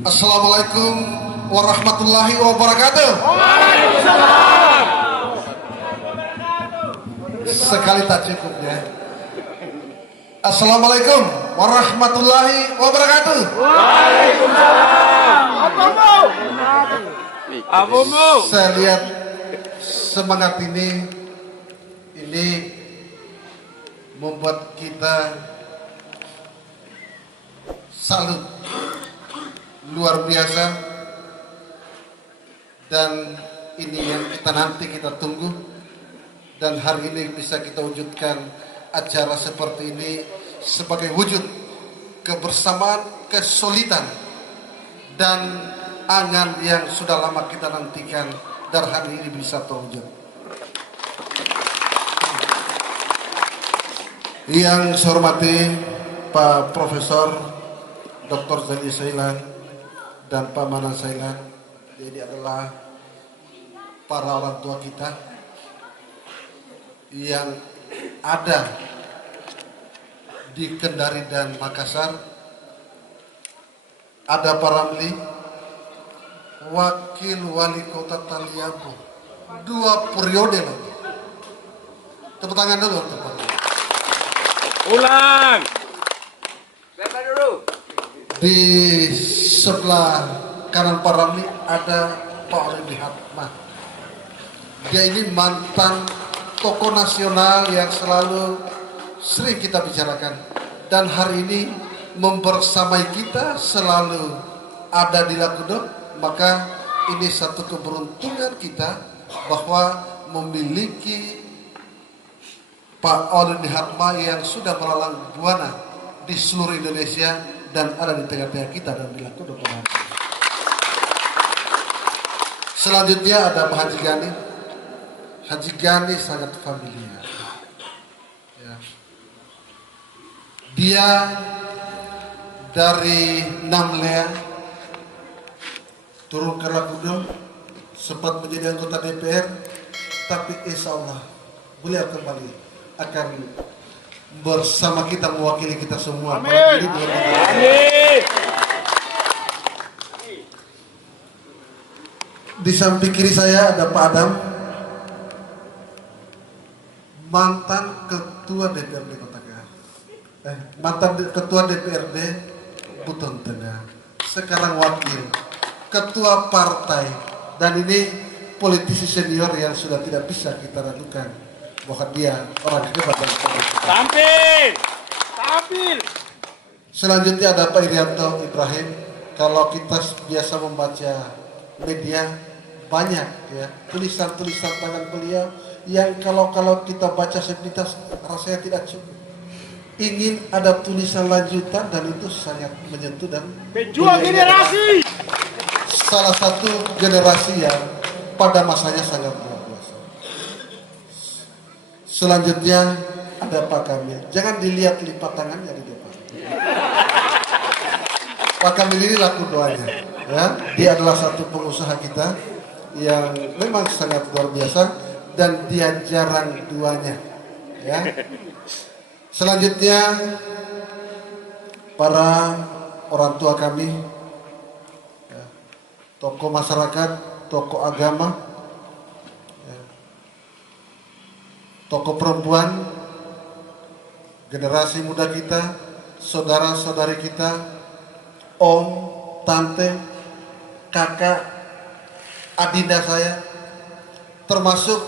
Assalamualaikum warahmatullahi wabarakatuh. Waalaikumsalam. Sekali tak cukup ya. Assalamualaikum warahmatullahi wabarakatuh. Waalaikumsalam. Apamu? Saya lihat semangat ini membuat kita salut luar biasa, dan ini yang kita tunggu, dan hari ini bisa kita wujudkan acara seperti ini sebagai wujud kebersamaan, kesolidan, dan angan yang sudah lama kita nantikan, dan hari ini bisa terwujud. Yang saya hormati Pak Profesor Dr. Zali Sailan dan Pak Manan Sailan, ini adalah para orang tua kita yang ada di Kendari dan Makassar. Ada Pak Ramli, Wakil Wali Kota Taliabu, 2 periode lagi. Tepuk tangan dulu, tepuk tangan. Ulang. Siapa dulu? Di sebelah kanan Pak Ramli ada Pak Oleh Hatmah. Dia ini mantan tokoh nasional yang selalu sering kita bicarakan, dan hari ini membersamai kita, selalu ada di Lakudok. Maka ini satu keberuntungan kita bahwa memiliki Pak Oleh Hatmah yang sudah melalang buana di seluruh Indonesia dan ada di tengah-tengah kita dan di Lakudok. Selanjutnya ada Pak Haji Gani. Haji Gani sangat familiar. Ya. Dia dari Namlea turun ke Lakudok, sempat menjadi anggota DPR, tapi insya Allah beliau kembali akan bersama kita mewakili kita semua. Amin. Amin. Di samping kiri saya ada Pak Adam, mantan ketua DPRD Kota Kahar, mantan ketua DPRD Buton Tengah, sekarang wakil ketua partai, dan ini politisi senior yang sudah tidak bisa kita ragukan bahwa dia orang hebat dan tampil. Selanjutnya ada Pak Irianto Ibrahim. Kalau kita biasa membaca media, banyak ya tulisan-tulisan tangan beliau yang kalau kita baca sepintas rasanya tidak cukup. Ingin ada tulisan lanjutan, dan itu sangat menyentuh dan Pejuang generasi. Salah satu generasi yang pada masanya sangat luar biasa. Selanjutnya ada Pak Kamil. Jangan dilihat lipat tangannya di depan. Pak Kamil ini laku doanya. Ya, dia adalah satu pengusaha kita yang memang sangat luar biasa, dan dia jarang duanya. Ya. Selanjutnya para orang tua kami, ya, tokoh masyarakat, tokoh agama, ya, tokoh perempuan, generasi muda kita, saudara-saudari kita, om, tante, kakak, adinda saya, termasuk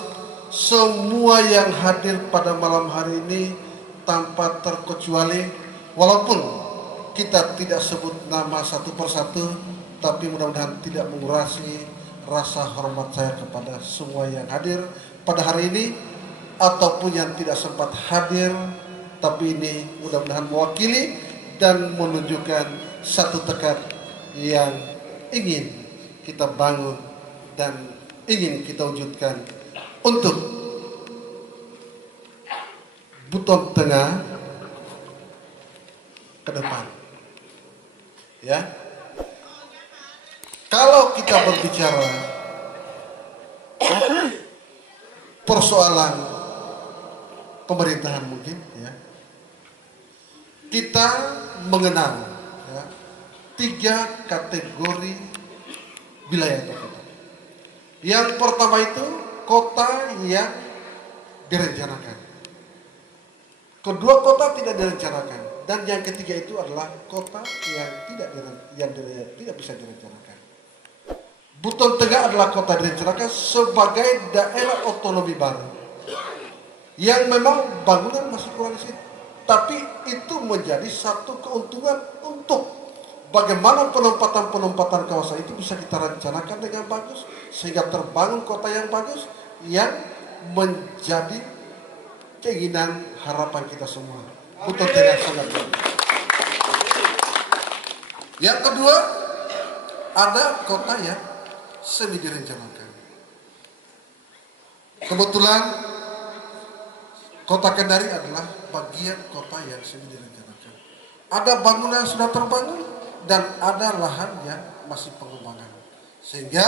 semua yang hadir pada malam hari ini tanpa terkecuali, walaupun kita tidak sebut nama satu persatu, tapi mudah-mudahan tidak mengurangi rasa hormat saya kepada semua yang hadir pada hari ini, ataupun yang tidak sempat hadir, tapi ini mudah-mudahan mewakili dan menunjukkan satu tekad yang ingin kita bangun dan ingin kita wujudkan untuk Buton Tengah ke depan. Ya. Kalau kita berbicara persoalan pemerintahan mungkin ya, kita mengenal ya, 3 kategori wilayah atau kota. Yang pertama itu kota yang direncanakan. Kedua, kota tidak direncanakan. Dan yang ketiga itu adalah kota yang tidak bisa direncanakan. Buton Tengah adalah kota direncanakan sebagai daerah otonomi baru yang memang bangunan masih kurang di situ. Tapi itu menjadi satu keuntungan untuk bagaimana penempatan kawasan itu bisa kita rencanakan dengan bagus sehingga terbangun kota yang bagus yang menjadi keinginan harapan kita semua. Buton Tengah sangat bagus. Yang kedua, ada kota yang semi direncanakan. Kebetulan Kota Kendari adalah bagian kota yang semi direncanakan. Ada bangunan yang sudah terbangun dan ada lahan yang masih pengembangan. Sehingga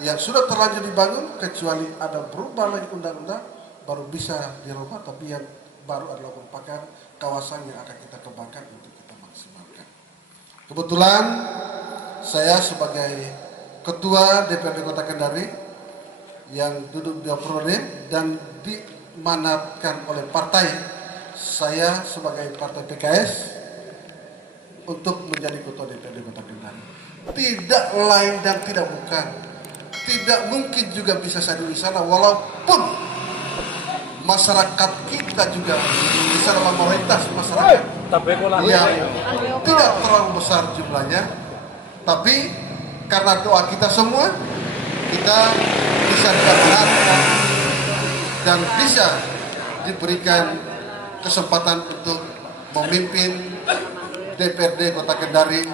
yang sudah terlanjur dibangun kecuali ada berubah lagi undang-undang baru bisa dirubah, tapi yang baru adalah merupakan kawasan yang akan kita kembangkan untuk kita maksimalkan. Kebetulan saya sebagai Ketua DPRD Kota Kendari yang duduk di Prode dan dimanatkan oleh partai saya sebagai partai PKS untuk menjadi Ketua DPRD Kota Kendari. Tidak lain dan tidak bukan. Tidak mungkin juga bisa saya di sana walaupun masyarakat kita juga bisa dalam mayoritas masyarakat yang tidak terlalu besar jumlahnya, tapi karena doa kita semua kita bisa dimanfaatkan dan bisa diberikan kesempatan untuk memimpin DPRD Kota Kendari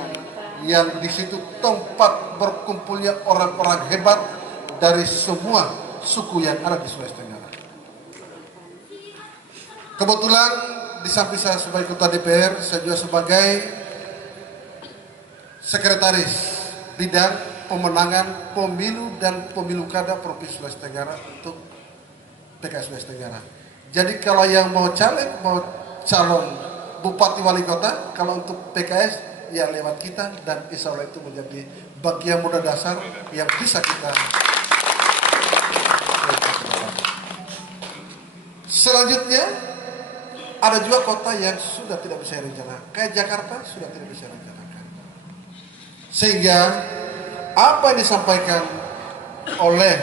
yang di situ tempat berkumpulnya orang-orang hebat dari semua suku yang ada di Sulawesi Tenggara. Kebetulan di samping saya sebagai Ketua DPR, saya juga sebagai Sekretaris Bidang Pemenangan Pemilu dan Pemilu Kada Provinsi Sulawesi Tenggara untuk PKS Sulawesi Tenggara. Jadi kalau yang mau caleg, mau calon Bupati Wali Kota, kalau untuk PKS ya lewat kita dan insya Allah itu menjadi bagian modal dasar yang bisa kita. Selanjutnya ada juga kota yang sudah tidak bisa direncanakan, kayak Jakarta sudah tidak bisa direncanakan. Sehingga apa yang disampaikan oleh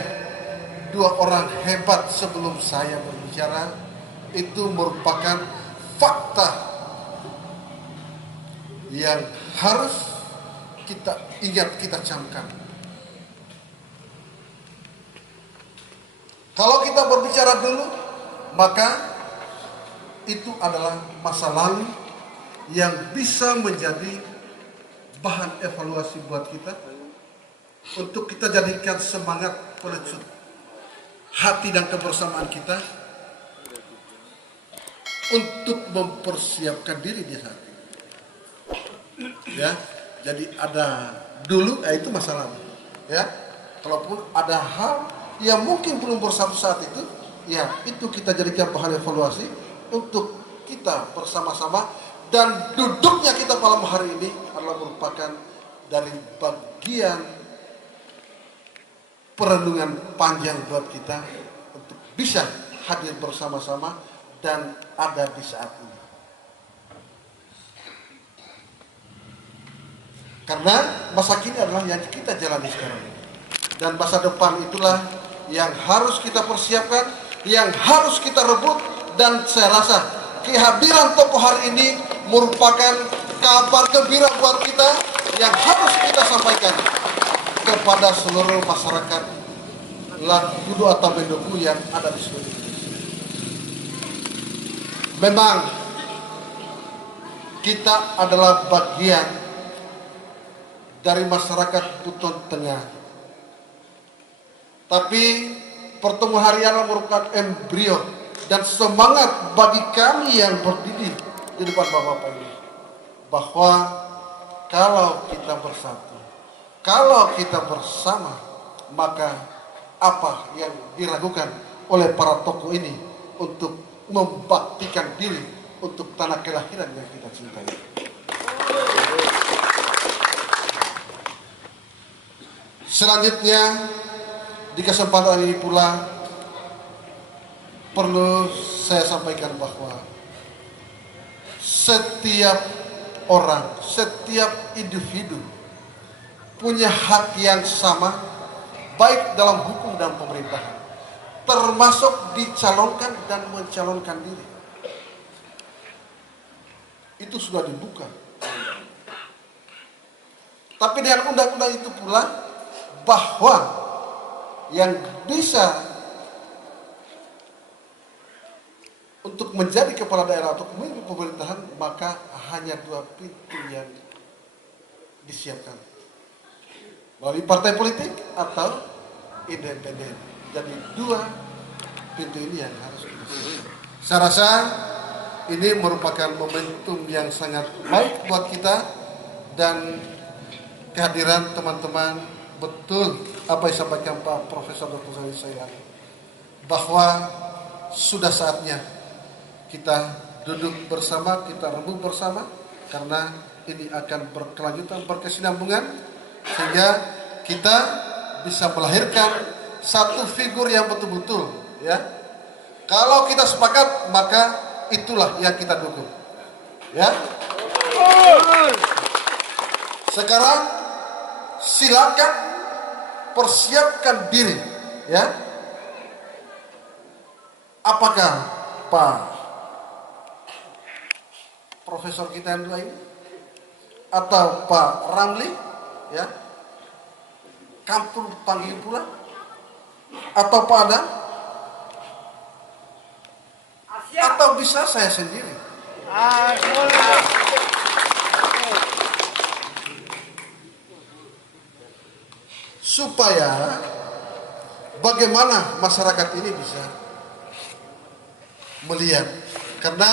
dua orang hebat sebelum saya berbicara itu merupakan fakta yang harus kita ingat, kita camkan. Kalau kita berbicara dulu, maka itu adalah masa lalu yang bisa menjadi bahan evaluasi buat kita untuk kita jadikan semangat pelecut hati dan kebersamaan kita untuk mempersiapkan diri di saat ini. Ya, jadi ada dulu, itu masa lalu. Ya, kalaupun ada hal yang mungkin belum bersatu saat itu, ya itu kita jadikan bahan evaluasi untuk kita bersama-sama, dan duduknya kita malam hari ini adalah merupakan dari bagian perenungan panjang buat kita untuk bisa hadir bersama-sama dan ada di saat ini. Karena masa kini adalah yang kita jalani sekarang ini. Dan masa depan itulah yang harus kita persiapkan, yang harus kita rebut. Dan saya rasa kehadiran tokoh hari ini merupakan kabar gembira buat kita yang harus kita sampaikan kepada seluruh masyarakat Dudu atau Bendoku yang ada di seluruh Indonesia. Memang kita adalah bagian dari masyarakat Buton Tengah. Tapi pertemuan hari ini merupakan embrio dan semangat bagi kami yang berdiri di depan Bapak-Bapak ini, bahwa kalau kita bersatu, kalau kita bersama, maka apa yang diragukan oleh para tokoh ini untuk membaktikan diri untuk tanah kelahiran yang kita cintai. Selanjutnya di kesempatan ini pula perlu saya sampaikan bahwa setiap orang, setiap individu punya hak yang sama baik dalam hukum dan pemerintahan, termasuk dicalonkan dan mencalonkan diri. Itu sudah dibuka. Tapi dengan undang-undang itu pula bahwa yang bisa untuk menjadi kepala daerah atau pemimpin pemerintahan maka hanya 2 pintu yang disiapkan, melalui partai politik atau independen. Jadi 2 pintu ini yang harus kita siapkan. Saya rasa ini merupakan momentum yang sangat baik buat kita, dan kehadiran teman-teman betul apa yang disampaikan Pak Profesor Dr. Zahid Sayari, bahwa sudah saatnya kita duduk bersama, kita rembuk bersama, karena ini akan berkelanjutan, berkesinambungan, sehingga kita bisa melahirkan satu figur yang betul-betul, ya. Kalau kita sepakat, maka itulah yang kita dukung, ya. Sekarang silakan persiapkan diri, ya. Apakah Pak Profesor kita yang dua ini atau Pak Ramli, ya, Kampung panggil pula, atau Pak Adam, atau bisa saya sendiri. Supaya bagaimana masyarakat ini bisa melihat, karena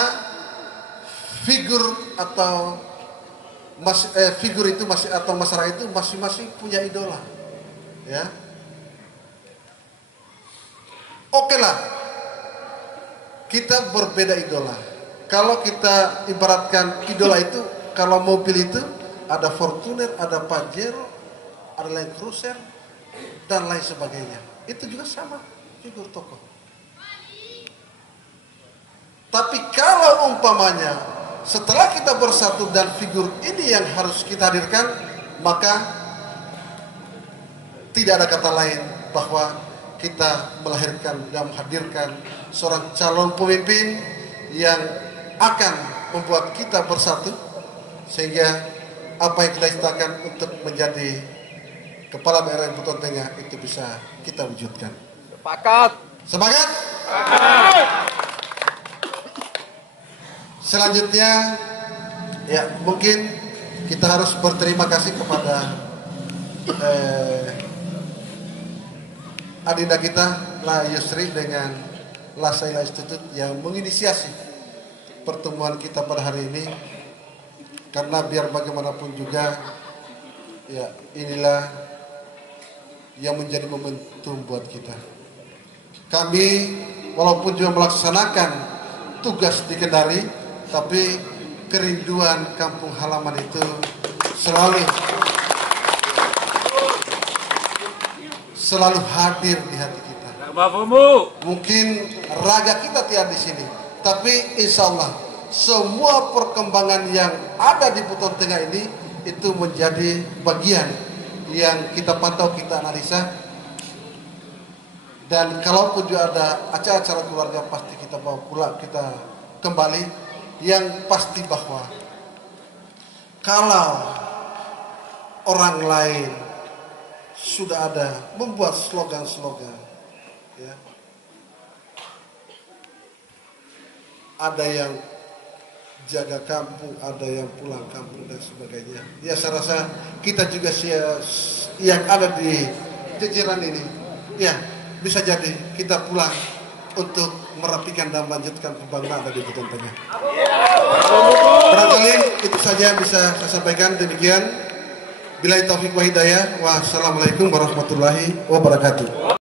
figur atau figur itu masih, atau masyarakat itu masing-masing punya idola, ya. Oke lah, kita berbeda idola. Kalau kita ibaratkan idola itu, kalau mobil itu ada Fortuner, ada Pajero, ada Land Cruiser dan lain sebagainya. Itu juga sama figur tokoh. Tapi kalau umpamanya setelah kita bersatu dan figur ini yang harus kita hadirkan, maka tidak ada kata lain bahwa kita melahirkan dan menghadirkan seorang calon pemimpin yang akan membuat kita bersatu, sehingga apa yang kita citakan untuk menjadi kepala daerah yang Buton Tengah itu bisa kita wujudkan. Sepakat. Semangat. Selanjutnya, ya, mungkin kita harus berterima kasih kepada adinda kita La Yusri dengan La Saila Institute yang menginisiasi pertemuan kita pada hari ini, karena biar bagaimanapun juga, ya, inilah yang menjadi momentum buat kita. Kami walaupun juga melaksanakan tugas di Kendari, tapi kerinduan kampung halaman itu selalu hadir di hati kita. Mungkin raga kita tidak di sini, tapi insya Allah semua perkembangan yang ada di Buton Tengah ini itu menjadi bagian yang kita pantau, kita analisa. Dan kalaupun juga ada acara-acara keluarga, pasti kita bawa pulang, kita kembali. Yang pasti bahwa kalau orang lain sudah ada membuat slogan-slogan, ya, ada yang jaga kampung, ada yang pulang kampung dan sebagainya. Ya, saya rasa kita juga yang ada di jajaran ini, ya, bisa jadi kita pulang untuk merapikan dan melanjutkan pembangunan dari Buton Tengah. Barangkali itu saja yang bisa saya sampaikan. Demikian. Billahi taufiq wa hidayah. Wassalamualaikum warahmatullahi wabarakatuh.